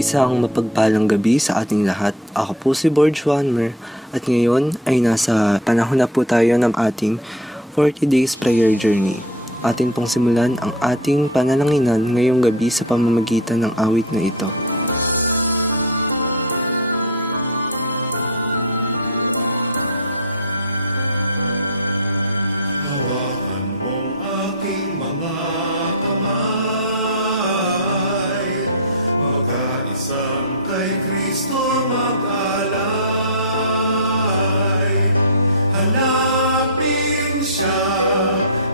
Isang mapagpalang gabi sa ating lahat. Ako po si Borge Wanmer at ngayon ay nasa panahon na po tayo ng ating 40 Days Prayer Journey. Atin pong simulan ang ating panalangin ngayong gabi sa pamamagitan ng awit na ito. Hawakan mong aking mga kamay, magkaisang kay Kristo mag-alay. Hanapin siya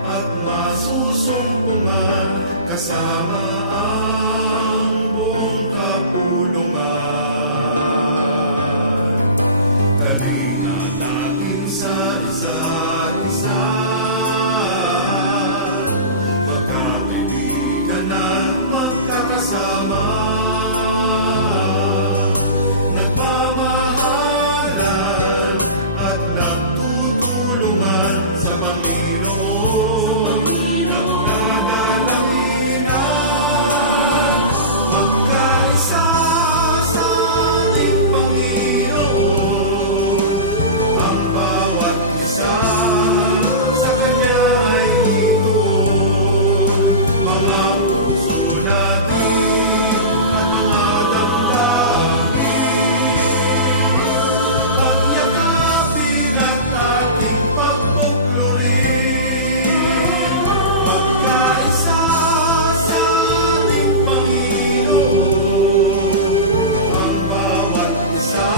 at masusumpungan kasama ang buong kapulungan. Kalinga natin sa isa't isa, magkakaibigan at magkakasama, nagmamahalan at nagtutulungan sa Panginoon. Nagdadalawinan, magkaisa sa ating Panginoon. Ang bawat isa sa Kanya ay ituon, mga puso natin at mga damdamin. Pagyakapin at ating pagbuklurin, magkaisa sa ating Panginoon. Ang bawat isa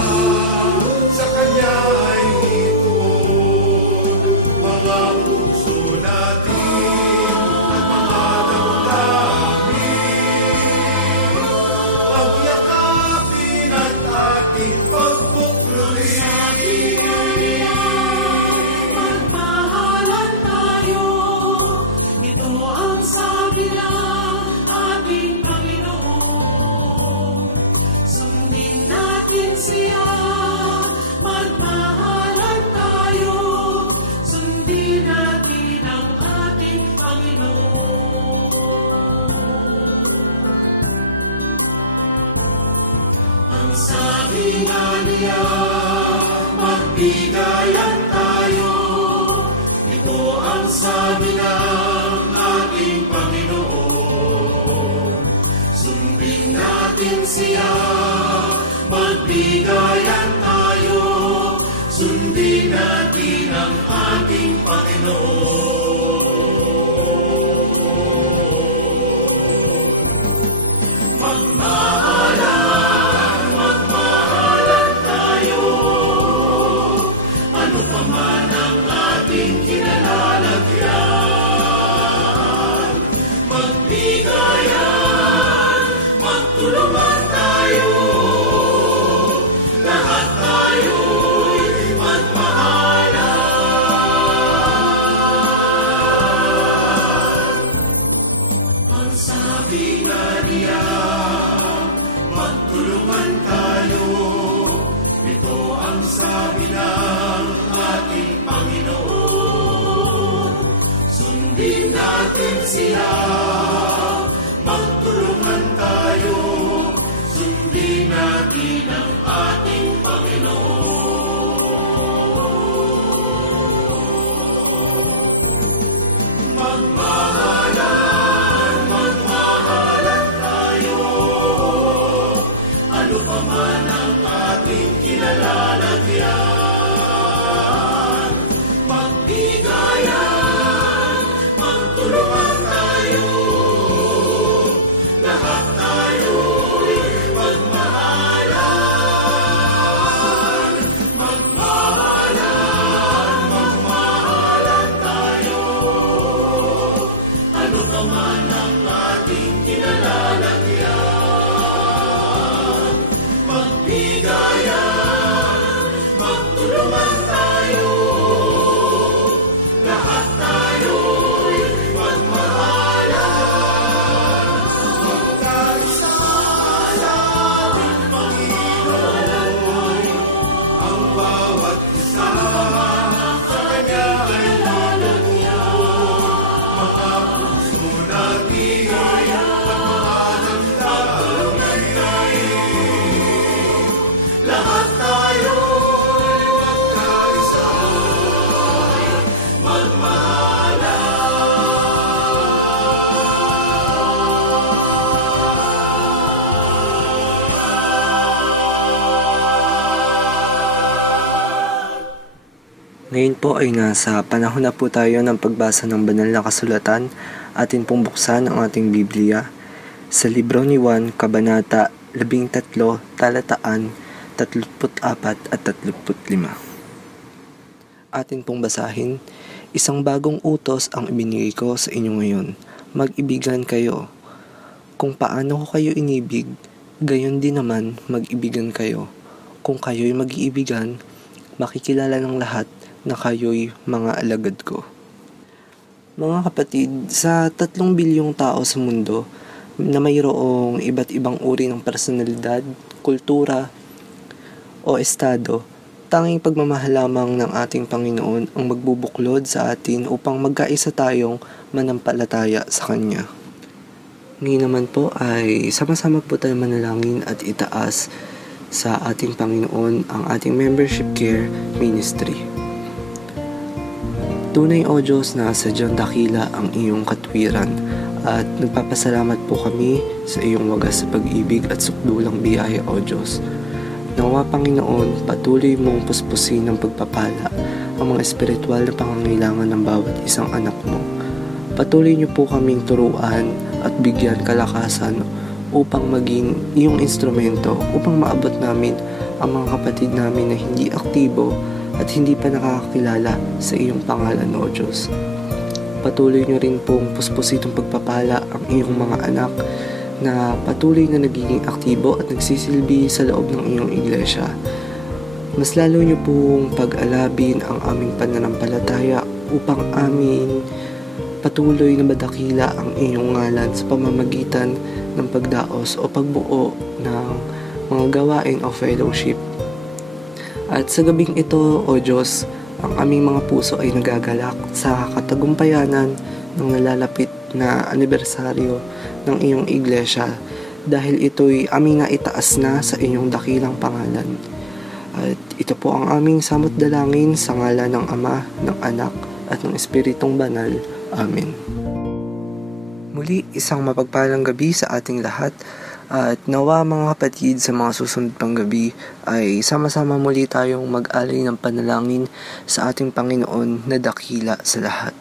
sa Kanya ay ituon, mga puso natin at mga damdamin. Pagyakapin at ating pagbuklurin. Magmahalan tayo, ito ang sabi ng ating Panginoon. Sundin natin siya, magmahalan tayo, sundin natin ang ating Panginoon. Ang sabi nga niya, magbigayan tayo. Ito ang sabi ng ating Panginoon. Sundin natin siya, magbigayan tayo. Sundin natin ang ating Panginoon. Magmahalan tayo. Ano pa man ang ating kinalalagyan, magbigayan, magtulungan tayo. Lahat tayo'y magmahalan. Ang sabi nga niya, magtulungan tayo. Ito ang sabi ng ating Panginoon. Sundin natin siya, magtulungan tayo. Sundin natin ang ating Panginoon. Magmahalan tayo. Ano pa man ang ating kinalalagyan, magbigayan, magtulungan tayo. Ngayon po ay nasa panahon na po tayo ng pagbasa ng banal na kasulatan. Atin pong buksan ang ating Biblia sa libro ni Juan, Kabanata 13, Talataan 34 at 35. Atin pong basahin, isang bagong utos ang ibinigay ko sa inyo ngayon. Mag-ibigan kayo. Kung paano ko kayo inibig, gayon din naman mag-ibigan kayo. Kung kayo'y mag-iibigan, makikilala ng lahat na kayo'y mga alagad ko. Mga kapatid, sa 3 bilyong tao sa mundo na mayroong iba't ibang uri ng personalidad, kultura, o estado, tanging pagmamahal lamang ng ating Panginoon ang magbubuklod sa atin upang magkaisa tayong manampalataya sa Kanya. Ngayon naman po ay sama-sama po tayo manalangin at itaas sa ating Panginoon ang ating membership care ministry. Tunay o Diyos na sadyang dakila ang iyong katwiran at nagpapasalamat po kami sa iyong wagas sa pag-ibig at sukdulang biyaya o Diyos. Nawa Panginoon, patuloy mong puspusin ng pagpapala ang mga espiritual na pangangailangan ng bawat isang anak mo. Patuloy niyo po kaming turuan at bigyan kalakasan upang maging iyong instrumento upang maabot namin ang mga kapatid namin na hindi aktibo at hindi pa nakakakilala sa iyong pangalan o Diyos. Patuloy niyo rin pong puspusin ng pagpapala ang iyong mga anak na patuloy na nagiging aktibo at nagsisilbi sa loob ng iyong iglesia. Mas lalo niyo pong pag-alabin ang aming pananampalataya upang amin patuloy na madakila ang iyong ngalan sa pamamagitan ng pagdaos o pagbuo ng mga gawain o fellowship. At sa gabing ito, O Diyos, ang aming mga puso ay nagagalak sa katagumpayanan ng nalalapit na anibersaryo ng iyong iglesia dahil ito'y aming naitaas na sa iyong dakilang pangalan. At ito po ang aming samot dalangin sa ngalan ng Ama, ng Anak, at ng Espiritong Banal. Amen. Muli, isang mapagpalang gabi sa ating lahat. At nawa mga kapatid, sa mga susunod pang gabi ay sama-sama muli tayong mag-alay ng panalangin sa ating Panginoon na dakila sa lahat.